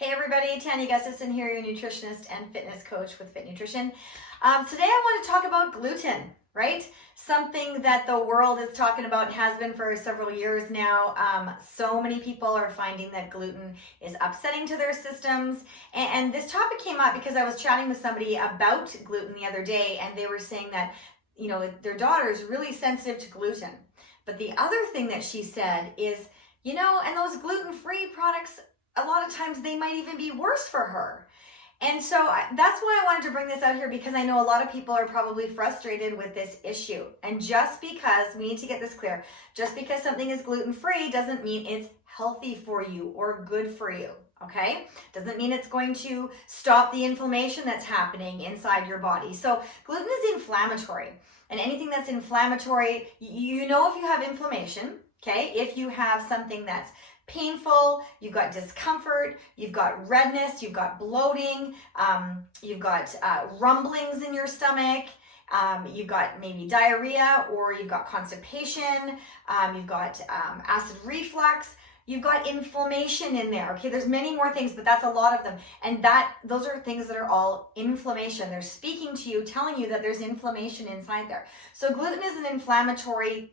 Hey everybody, Tanya Gustafson here, your nutritionist and fitness coach with Fit Nutrition. Today I want to talk about gluten, right? Something that the world is talking about, has been for several years now. So many people are finding that gluten is upsetting to their systems. And this topic came up because I was chatting with somebody about gluten the other day, and they were saying that, their daughter is really sensitive to gluten. But the other thing that she said is, and those gluten-free products, a lot of times they might even be worse for her. And so that's why I wanted to bring this out here, because I know a lot of people are probably frustrated with this issue. And just because, we need to get this clear, just because something is gluten-free doesn't mean it's healthy for you or good for you, okay? Doesn't mean it's going to stop the inflammation that's happening inside your body. So gluten is inflammatory, and anything that's inflammatory, if you have inflammation, okay? If you have something that's painful, you've got discomfort, you've got redness, you've got bloating, you've got rumblings in your stomach, you've got maybe diarrhea, or you've got constipation, you've got acid reflux, you've got inflammation in there. Okay, there's many more things, but that's a lot of them. And those are things that are all inflammation. They're speaking to you, telling you that there's inflammation inside there. So gluten is an inflammatory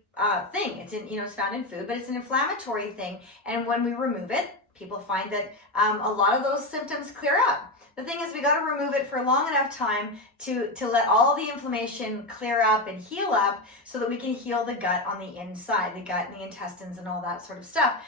thing. It's found in food, but it's an inflammatory thing. And when we remove it, people find that a lot of those symptoms clear up. The thing is, we got to remove it for a long enough time to let all the inflammation clear up and heal up, so that we can heal the gut on the inside, the gut and the intestines and all that sort of stuff.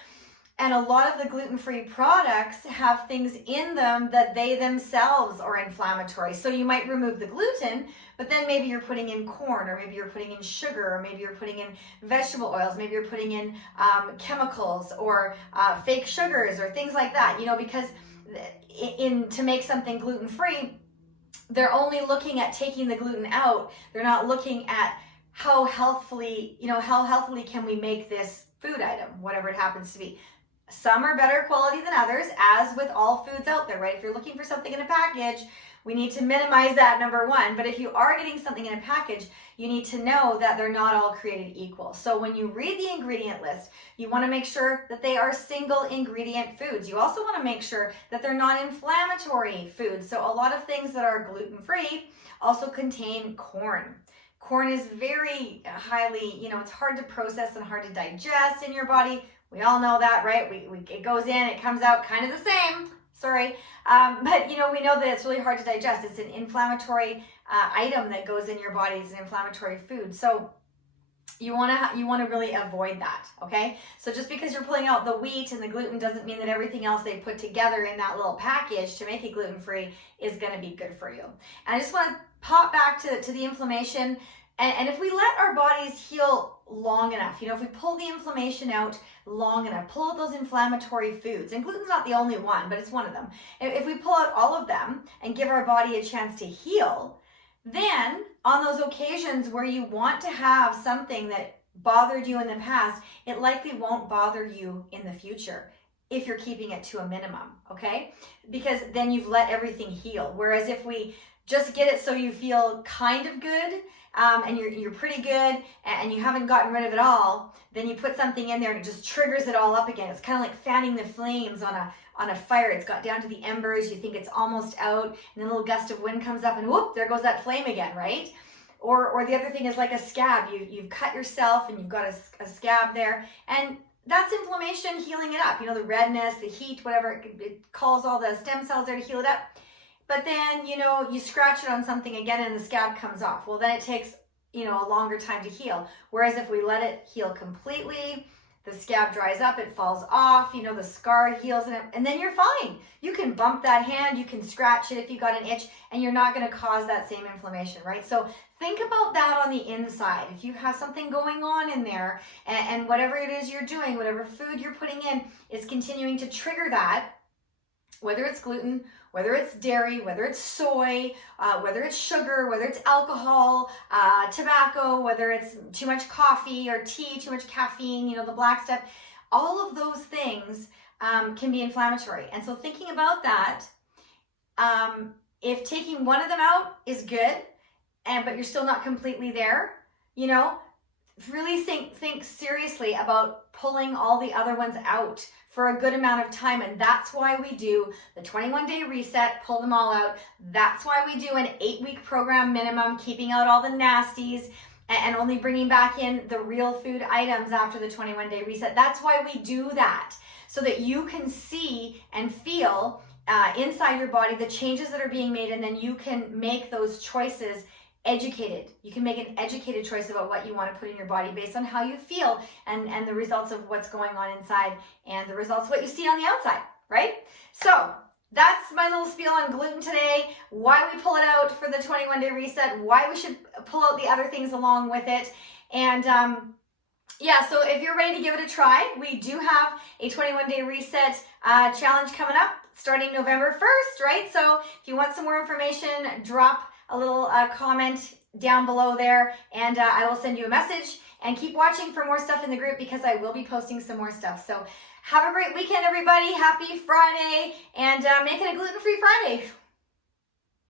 And a lot of the gluten-free products have things in them that they themselves are inflammatory. So you might remove the gluten, but then maybe you're putting in corn, or maybe you're putting in sugar, or maybe you're putting in vegetable oils, maybe you're putting in chemicals or fake sugars or things like that, because to make something gluten-free, they're only looking at taking the gluten out. They're not looking at how healthfully can we make this food item, whatever it happens to be. Some are better quality than others, as with all foods out there, right? If you're looking for something in a package, we need to minimize that, number one. But if you are getting something in a package, you need to know that they're not all created equal. So when you read the ingredient list, you want to make sure that they are single ingredient foods. You also want to make sure that they're non-inflammatory foods. So a lot of things that are gluten-free also contain corn. Corn is very highly, it's hard to process and hard to digest in your body. We all know that, right? It goes in, it comes out kind of the same. Sorry. But we know that it's really hard to digest. It's an inflammatory item that goes in your body. It's an inflammatory food. So you want to really avoid that, okay? So just because you're pulling out the wheat and the gluten doesn't mean that everything else they put together in that little package to make it gluten-free is going to be good for you. And I just want to pop back to the inflammation. And if we let our bodies heal long enough, if we pull the inflammation out long enough, pull out those inflammatory foods, and gluten's not the only one, but it's one of them. If we pull out all of them and give our body a chance to heal, then on those occasions where you want to have something that bothered you in the past, it likely won't bother you in the future, if you're keeping it to a minimum, okay? Because then you've let everything heal. Whereas if we just get it so you feel kind of good, and you're pretty good, and you haven't gotten rid of it all, then you put something in there and it just triggers it all up again. It's kind of like fanning the flames on a fire. It's got down to the embers, you think it's almost out, and then a little gust of wind comes up and whoop, there goes that flame again, right? Or the other thing is like a scab. You've cut yourself and you've got a scab there, and that's inflammation healing it up. The redness, the heat, whatever, it calls all the stem cells there to heal it up. But then, you scratch it on something again and the scab comes off. Well, then it takes, a longer time to heal. Whereas if we let it heal completely, the scab dries up, it falls off, the scar heals, and then you're fine. You can bump that hand, you can scratch it if you got an itch, and you're not going to cause that same inflammation, right? So think about that on the inside. If you have something going on in there, and whatever it is you're doing, whatever food you're putting in is continuing to trigger that, whether it's gluten, whether it's dairy, whether it's soy, whether it's sugar, whether it's alcohol, tobacco, whether it's too much coffee or tea, too much caffeine, the black stuff, all of those things can be inflammatory. And so thinking about that, if taking one of them out is good, but you're still not completely there, really think seriously about pulling all the other ones out for a good amount of time. And that's why we do the 21-day reset, pull them all out. That's why we do an 8-week program minimum, keeping out all the nasties and only bringing back in the real food items after the 21-day reset. That's why we do that, so that you can see and feel inside your body the changes that are being made, and then you can make those choices educated. You can make an educated choice about what you want to put in your body based on how you feel and the results of what's going on inside and the results of what you see on the outside, right? So that's my little spiel on gluten today, why we pull it out for the 21-day reset, why we should pull out the other things along with it. And yeah, so if you're ready to give it a try, we do have a 21-day reset challenge coming up starting November 1st, right? So if you want some more information, drop a little comment down below there, and I will send you a message. And keep watching for more stuff in the group, because I will be posting some more stuff. So have a great weekend, everybody. Happy Friday, and make it a gluten-free Friday.